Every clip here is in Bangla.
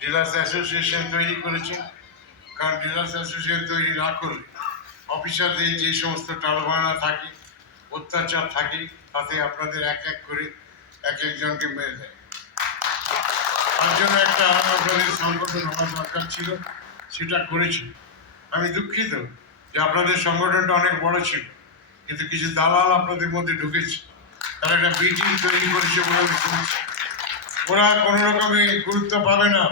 ডিলার্স অ্যাসোসিয়েশন তৈরি করেছেন কারণ ডিলার্স অ্যাসোসিয়েশন তৈরি না করলে অফিসারদের যে সমস্ত টালবাহানা থাকে, অত্যাচার থাকে, তাতে আপনাদের এক এক করে এক একজনকে মেরে দেয়। তার জন্য একটা আপনাদের সংগঠন হওয়া দরকার ছিল, সেটা করেছি। আমি দুঃখিত যে আপনাদের সংগঠনটা অনেক বড় ছিল, কিন্তু কিছু দালাল আপনাদের মধ্যে ঢুকেছে। তারা একটা বিটিং তৈরি করেছে বলে আমি ওরা কোনো রকমই গুরুত্ব পাবে না।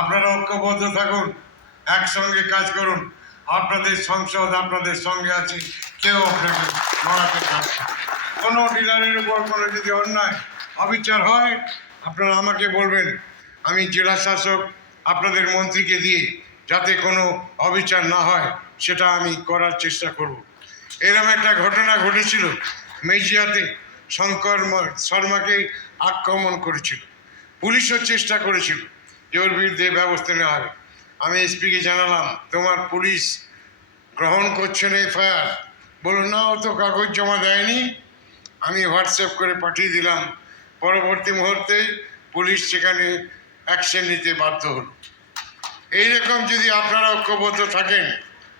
আপনারা ঐক্যবদ্ধ থাকুন, একসঙ্গে কাজ করুন। আপনাদের সংসদ, আপনাদের সঙ্গে আছে, কেউ আপনাকে নড়াতে পারবে না। কোনো ডিলারের উপর কোনো যদি অন্যায়, অবিচার হয়, আপনারা আমাকে বলবেন। আমি জেলা শাসক, আপনাদের মন্ত্রীকে দিয়ে যাতে কোনো অবিচার না হয়, সেটা আমি করার চেষ্টা করব। এরকম একটা ঘটনা ঘটেছিল মেজিয়াতে, শঙ্কর শর্মাকে আক্রমণ করেছিল। পুলিশও চেষ্টা করেছিল। ওর বিরুদ্ধে ব্যবস্থা নেওয়া হবে। আমি এসপিকে জানালাম, তোমার পুলিশ গ্রহণ করছে না এফআইআর? বলল, না ও তো কাগজ জমা দেয়নি। আমি হোয়াটসঅ্যাপ করে পাঠিয়ে দিলাম। পরবর্তী মুহূর্তে পুলিশ সেখানে অ্যাকশন নিতে বাধ্য হলো। এইরকম যদি আপনারা ঐক্যবদ্ধ থাকেন,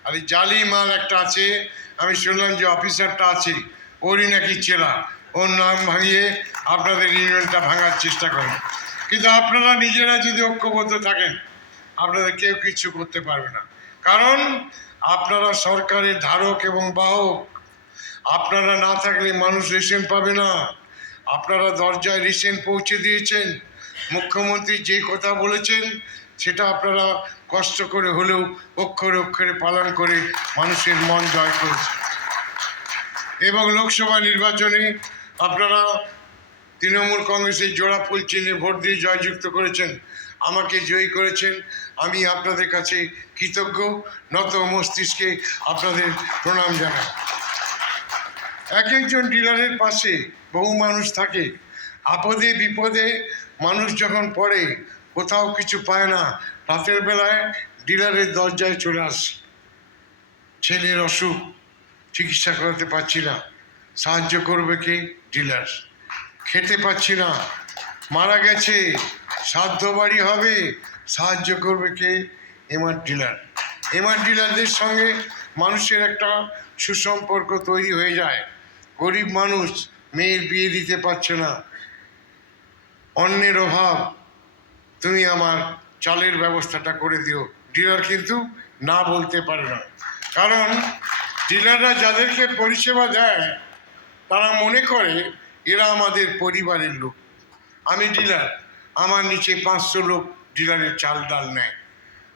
আর জালি মাল একটা আছে, আমি শুনলাম যে অফিসারটা আছে, ওরই নাকি চেলা। ওর নাম ভাঙিয়ে আপনাদের ইউনিয়নটা ভাঙার চেষ্টা করেন। কিন্তু আপনারা নিজেরা যদি ঐক্যবদ্ধ থাকেন আপনারা কেউ কিছু করতে পারবে না। কারণ আপনারা সরকারের ধারক এবং বাহক। আপনারা না থাকলে মানুষ রেশন পাবে না। আপনারা দরজায় রেশন পৌঁছে দিয়েছেন। মুখ্যমন্ত্রী যে কথা বলেছেন, সেটা আপনারা কষ্ট করে হলেও অক্ষরে অক্ষরে পালন করে মানুষের মন জয় করেছেন। এবং লোকসভা নির্বাচনে আপনারা তৃণমূল কংগ্রেসের জোড়া ফুল চিহ্নে ভোট দিয়ে জয়যুক্ত করেছেন, আমাকে জয়ী করেছেন। আমি আপনাদের কাছে কৃতজ্ঞ। নত মস্তিষ্কে আপনাদের প্রণাম জানাই। এক একজন ডিলারের পাশে বহু মানুষ থাকে। আপদে বিপদে মানুষ যখন পড়ে, কোথাও কিছু পায় না। রাতের বেলায় ডিলারের দরজায় চলে আসে। ছেলের অসুখ, চিকিৎসা করাতে পারছি না। সাহায্য করবে কে? ডিলার। খেতে পাচ্ছি না। মারা গেছে। সাধ্য বাড়ি হবে। সাহায্য করবে কে? MR dealer. এমআর ডিলারদের সঙ্গে মানুষের একটা সুসম্পর্ক তৈরি হয়ে যায়। গরিব মানুষ মেয়ের বিয়ে দিতে পারছে না। অন্যের অভাব। তুমি আমার চালের ব্যবস্থাটা করে দিও। ডিলার কিন্তু না বলতে পারে না। কারণ ডিলাররা যাদেরকে পরিষেবা দেয়, তারা মনে করে এরা আমাদের পরিবারের লোক। আমি ডিলার, আমার নিচে পাঁচশো লোক ডিলারের চাল ডাল নেয়।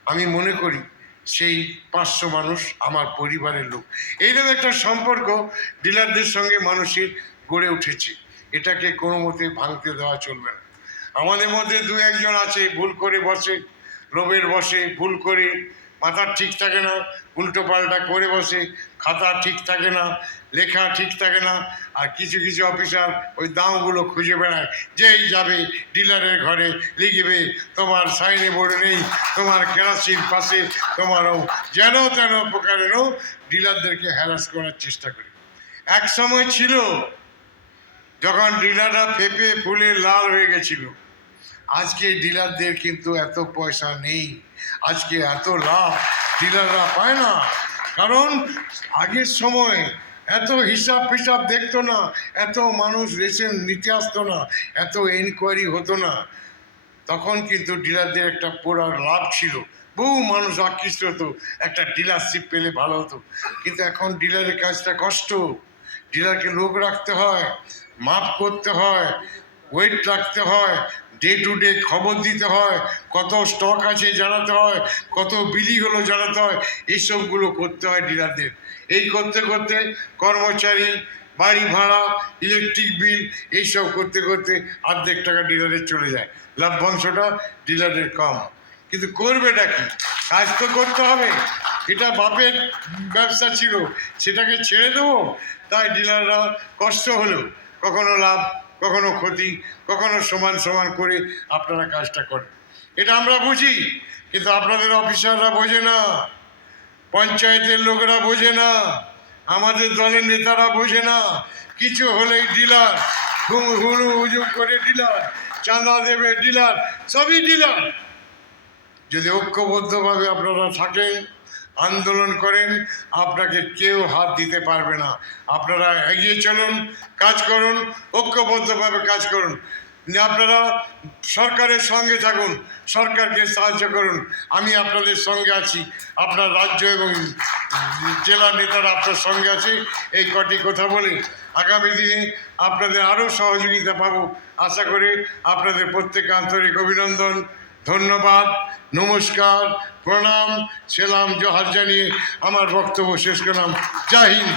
আমি মনে করি সেই পাঁচশো মানুষ আমার পরিবারের লোক। এইরকম একটা সম্পর্ক ডিলারদের সঙ্গে মানুষের গড়ে উঠেছে। এটাকে কোনো মতে ভাঙতে দেওয়া চলবে না। আমাদের মধ্যে দু একজন আছে, ভুল করে বসে, লোভের বসে, ভুল করে মাথা ঠিক থাকে না, উল্টো পাল্টা করে বসে, খাতা ঠিক থাকে না, লেখা ঠিক থাকে না, আর কিছু কিছু অফিসার ওই দামগুলো খুঁজে বেড়ায়, যেই যাবে ডিলারের ঘরে লিখবে, তোমার সাইনে বোর্ড নেই, তোমার কেরাসিন পাশে, তোমারও যেন তেন প্রকারেরও ডিলারদেরকে হ্যারাস করার চেষ্টা করে। এক সময় ছিল, যখন ডিলাররা পেঁপে ফুলে লাল হয়ে গেছিল আজকে ডিলারদের কিন্তু এত পয়সা নেই। আজকে এত লাভ, ডিলাররা পায় না। কারণ আগের সময় এত হিসাব ফিসাব দেখতো না, এত মানুষ রেশন নিতে আসতো না, এত এনকোয়ারি হতো না। তখন কিন্তু ডিলারদের একটা পুরো লাভ ছিল। বহু মানুষ আকৃষ্ট হতো, একটা ডিলারশিপ পেলে ভালো হতো। কিন্তু এখন ডিলারের কাজটা কষ্ট। ডিলারকে লোক রাখতে হয়, মাপ করতে হয় ওয়েট রাখতে হয় ডে টু ডে খবর দিতে হয়, কত স্টক আছে জানাতে হয়, কত বিলি হলো জানাতে হয়, এইসবগুলো করতে হয় ডিলারদের। এই করতে করতে কর্মচারী, বাড়ি ভাড়া ইলেকট্রিক বিল এইসব করতে করতে অর্ধেক টাকা ডিলারের চলে যায়। লভ্যাংশটা ডিলারের কম। কিন্তু করবেটা কি? কাজ তো করতে হবে। এটা বাপের ব্যবসা ছিল, সেটাকে ছেড়ে দেবো? তাই ডিলাররা কষ্ট হলেও কখনো লাভ কখনো ক্ষতি, কখনো সমান সমান করে আপনারা কাজটা করেন। এটা আমরা বুঝি, কিন্তু আপনাদের অফিসাররা বোঝে না, পঞ্চায়েতের লোকেরা বোঝে না, আমাদের দলের নেতারা বোঝে না, কিছু হলেই ডিলার হুলু হুজুম করে ডিলার, চাঁদা দেবে ডিলার, সবই ডিলার। যদি ঐক্যবদ্ধভাবে আপনারা থাকেন আন্দোলন করেন, আপনাকে কেউ হাত দিতে পারবে না। আপনারা এগিয়ে চলুন, কাজ করুন, ঐক্যবদ্ধভাবে কাজ করুন। আপনারা সরকারের সঙ্গে থাকুন, সরকারকে সাহায্য করুন। আমি আপনাদের সঙ্গে আছি, আপনার রাজ্য এবং জেলা নেতারা আপনার সঙ্গে আছে, এই কটি কথা বলে আগামী দিনে আপনাদের আরও সহযোগিতা পাবো। আশা করি আপনাদের প্রত্যেক আন্তরিক অভিনন্দন। ধন্যবাদ নমস্কার প্রণাম সেলাম জোহার জানিয়ে আমার বক্তব্য শেষ করলাম। জয় হিন্দ